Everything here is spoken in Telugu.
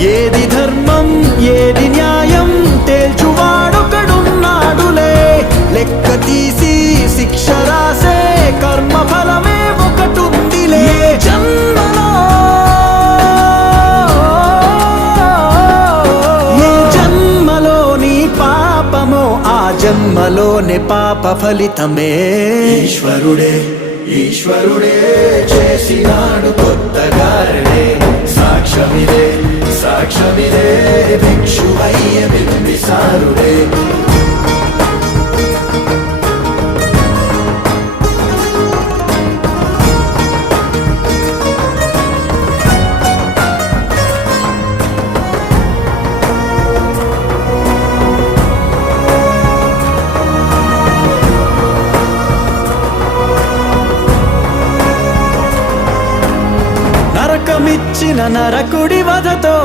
ఏది ధర్మం ఏది న్యాయం తేల్చువాడొకడున్నాడులే. లెక్క తీసి శిక్ష రాసే కర్మ ఫలమే ఒకటుందిలే. ఏ జన్మలోని పాపమో ఆ జన్మలోని పాప ఫలితమే. ఈశ్వరుడే ఈశ్వరుడే చేసినాడు కొత్తగారనే. సాక్ష్యమిదే సాక్ష్యమిదే భిక్షువయ్య బింబిసారుడే. నరకమిచ్చిన నరకుడి వధతో